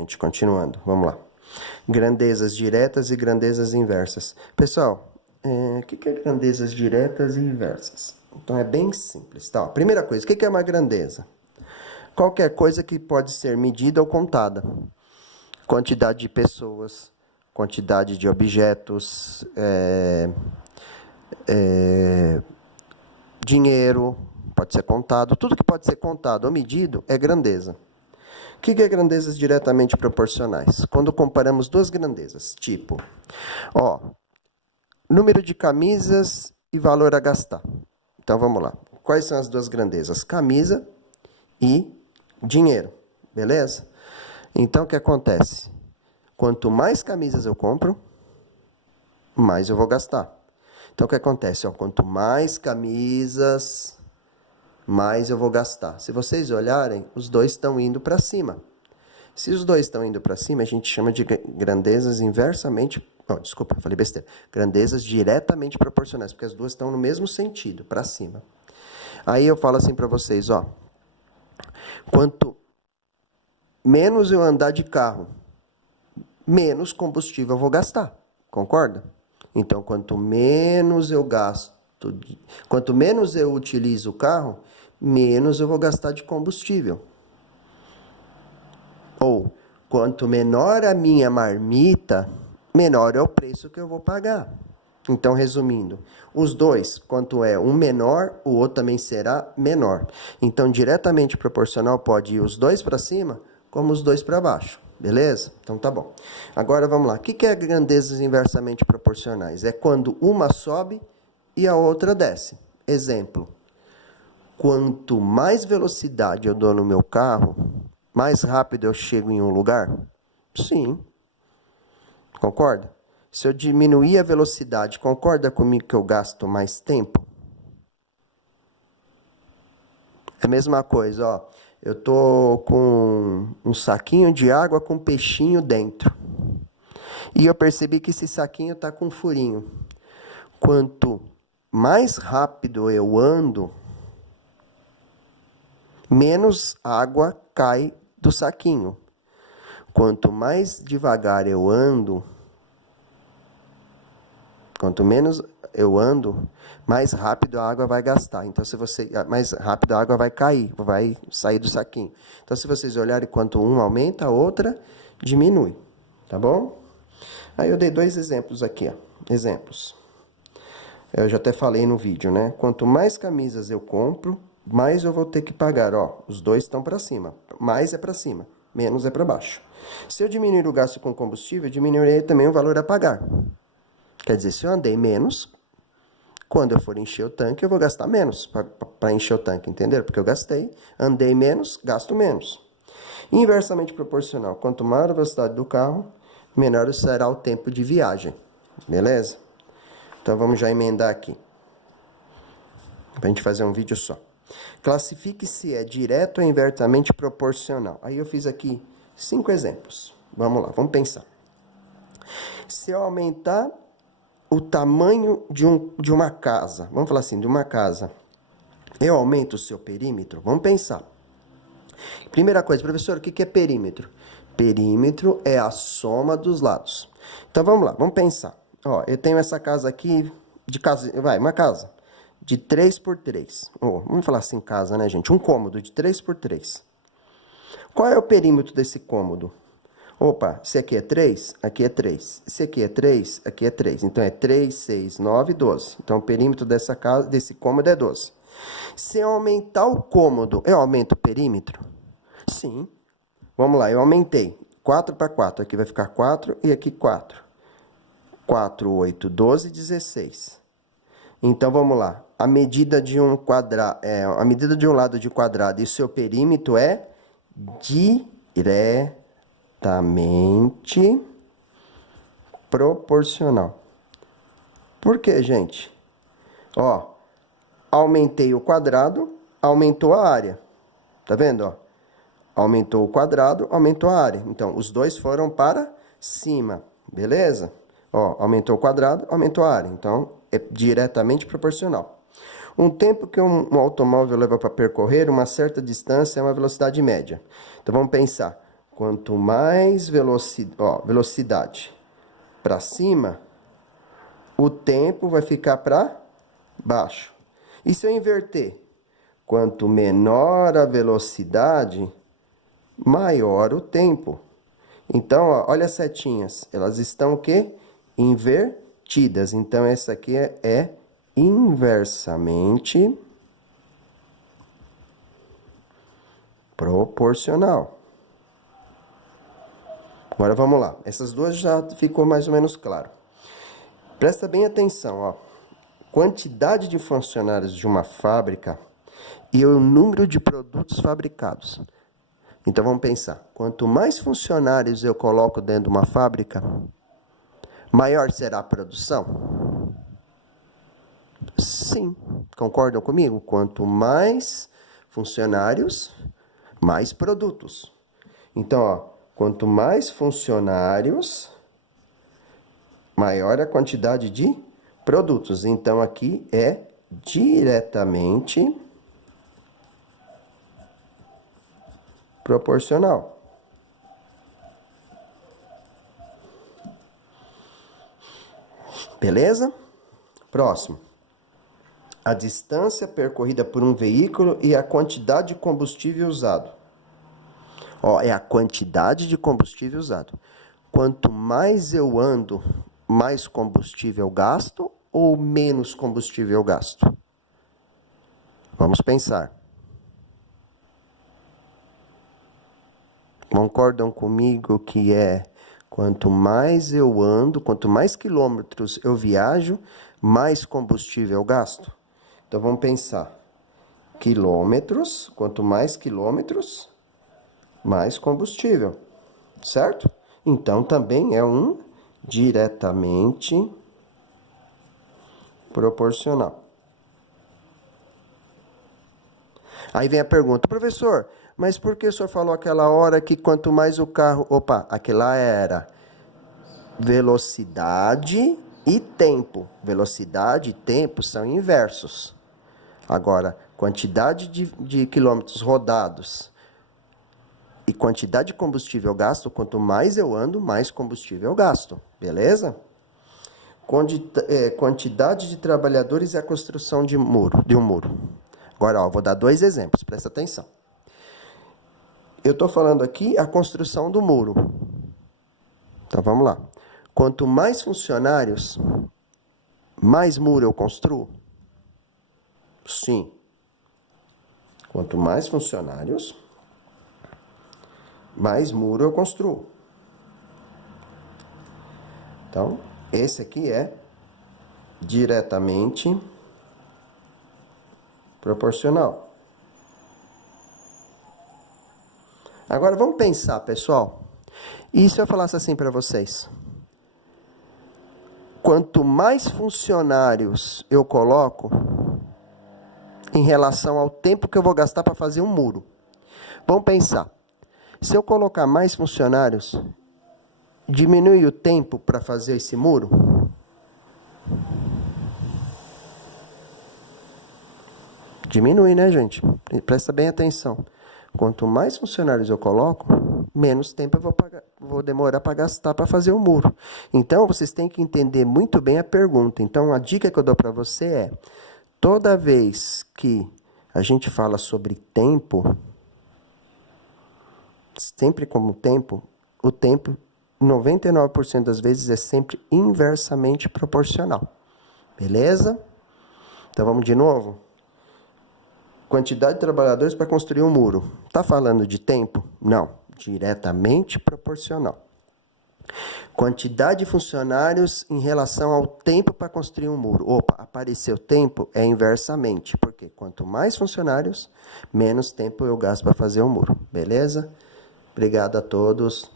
Gente, continuando, vamos lá. Grandezas diretas e grandezas inversas. Pessoal, o que é grandezas diretas e inversas? Então é bem simples, tá? Primeira coisa, o que é uma grandeza? Qualquer coisa que pode ser medida ou contada. Quantidade de pessoas, quantidade de objetos, dinheiro, pode ser contado. Tudo que pode ser contado ou medido é grandeza. O que é grandezas diretamente proporcionais? Quando comparamos duas grandezas, tipo, número de camisas e valor a gastar. Então, vamos lá. Quais são as duas grandezas? Camisa e dinheiro, beleza? Então, o que acontece? Quanto mais camisas eu compro, mais eu vou gastar. Então, o que acontece? Quanto mais camisas, mais eu vou gastar. Se vocês olharem, os dois estão indo para cima. Se os dois estão indo para cima, a gente chama de grandezas inversamente... desculpa, falei besteira. Grandezas diretamente proporcionais, porque as duas estão no mesmo sentido, para cima. Aí eu falo assim para vocês, quanto menos eu andar de carro, menos combustível eu vou gastar. Concorda? Então, quanto menos eu gasto, quanto menos eu utilizo o carro, menos eu vou gastar de combustível. Ou, quanto menor a minha marmita, menor é o preço que eu vou pagar. Então, resumindo, os dois, quanto é um menor, o outro também será menor. Então, diretamente proporcional pode ir os dois para cima, como os dois para baixo. Beleza? Então, tá bom. Agora, vamos lá. O que é grandezas inversamente proporcionais? É quando uma sobe e a outra desce. Exemplo. Quanto mais velocidade eu dou no meu carro, mais rápido eu chego em um lugar? Sim. Concorda? Se eu diminuir a velocidade, concorda comigo que eu gasto mais tempo? É a mesma coisa, eu tô com um saquinho de água com peixinho dentro. E eu percebi que esse saquinho tá com um furinho. Quanto mais rápido eu ando, menos água cai do saquinho. Quanto mais devagar eu ando, quanto menos eu ando, mais rápido a água vai gastar. Então, mais rápido a água vai cair, vai sair do saquinho. Então, se vocês olharem, quanto um aumenta, a outra diminui. Tá bom? Aí eu dei dois exemplos aqui, Exemplos. Eu já até falei no vídeo, né? Quanto mais camisas eu compro, mais eu vou ter que pagar. Os dois estão para cima. Mais é para cima, menos é para baixo. Se eu diminuir o gasto com combustível, eu diminuirei também o valor a pagar. Quer dizer, se eu andei menos, quando eu for encher o tanque, eu vou gastar menos para encher o tanque, entenderam? Porque eu andei menos, gasto menos. Inversamente proporcional. Quanto maior a velocidade do carro, menor será o tempo de viagem. Beleza? Então, vamos já emendar aqui. Para a gente fazer um vídeo só. Classifique se é direto ou inversamente proporcional. Aí eu fiz aqui 5 exemplos. Vamos lá, vamos pensar. Se eu aumentar o tamanho de uma casa, vamos falar assim, de uma casa, eu aumento o seu perímetro? Vamos pensar. Primeira coisa, professor, o que é perímetro? Perímetro é a soma dos lados. Então, vamos lá, vamos pensar. Eu tenho essa casa aqui, uma casa de 3x3. Vamos falar assim, casa, né, gente? Um cômodo de 3x3. Qual é o perímetro desse cômodo? Se aqui é 3, aqui é 3. Se aqui é 3, aqui é 3. Então, é 3, 6, 9, 12. Então, o perímetro desse cômodo é 12. Se eu aumentar o cômodo, eu aumento o perímetro? Sim. Vamos lá, eu aumentei. 4 para 4. Aqui vai ficar 4 e aqui 4. 4, 8, 12, 16. Então, vamos lá. A medida de um quadrado, a medida de um lado de quadrado e seu perímetro é diretamente proporcional. Por quê, gente? Aumentei o quadrado, aumentou a área. Tá vendo, Aumentou o quadrado, aumentou a área. Então, os dois foram para cima, beleza? Aumentou o quadrado, aumentou a área. Então, é diretamente proporcional. Um tempo que um automóvel leva para percorrer uma certa distância é uma velocidade média. Então, vamos pensar. quanto mais velocidade para cima, o tempo vai ficar para baixo. E se eu inverter? Quanto menor a velocidade, maior o tempo. Então, ó, olha as setinhas. Elas estão o quê? Invertidas. Então, essa aqui é inversamente proporcional. Agora, vamos lá. Essas duas já ficou mais ou menos claro. Presta bem atenção, ó. Quantidade de funcionários de uma fábrica e o número de produtos fabricados. Então, vamos pensar. Quanto mais funcionários eu coloco dentro de uma fábrica, maior será a produção? Sim. Concordam comigo? Quanto mais funcionários, mais produtos. Então, ó, quanto mais funcionários, maior a quantidade de produtos. Então, aqui é diretamente proporcional. Beleza? Próximo. A distância percorrida por um veículo e a quantidade de combustível usado. Ó, é a quantidade de combustível usado. Quanto mais eu ando, mais combustível gasto ou menos combustível gasto? Vamos pensar. Concordam comigo que quanto mais eu ando, quanto mais quilômetros eu viajo, mais combustível eu gasto? Então, vamos pensar. Quilômetros, quanto mais quilômetros, mais combustível, certo? Então, também é um diretamente proporcional. Aí vem a pergunta, professor, mas por que o senhor falou aquela hora que quanto mais o carro... Opa, aquela era velocidade e tempo. Velocidade e tempo são inversos. Agora, quantidade de quilômetros rodados e quantidade de combustível gasto, quanto mais eu ando, mais combustível eu gasto. Beleza? Quantidade de trabalhadores e a construção de um muro. Agora, ó, vou dar 2 exemplos, presta atenção. Eu estou falando aqui a construção do muro. Então, vamos lá. Quanto mais funcionários, mais muro eu construo? Sim. Quanto mais funcionários, mais muro eu construo. Então, esse aqui é diretamente proporcional. Agora, vamos pensar, pessoal. E se eu falasse assim para vocês? Quanto mais funcionários eu coloco em relação ao tempo que eu vou gastar para fazer um muro. Vamos pensar. Se eu colocar mais funcionários, diminui o tempo para fazer esse muro? Diminui, né, gente? Presta bem atenção. Quanto mais funcionários eu coloco, menos tempo eu vou demorar para gastar para fazer o muro. Então, vocês têm que entender muito bem a pergunta. Então, a dica que eu dou para você é, toda vez que a gente fala sobre tempo, sempre como tempo, o tempo, 99% das vezes, é sempre inversamente proporcional. Beleza? Então, vamos de novo? Quantidade de trabalhadores para construir um muro. Está falando de tempo? Não. Diretamente proporcional. Quantidade de funcionários em relação ao tempo para construir um muro. Opa, apareceu tempo, é inversamente. Porque quanto mais funcionários, menos tempo eu gasto para fazer um muro. Beleza? Obrigado a todos.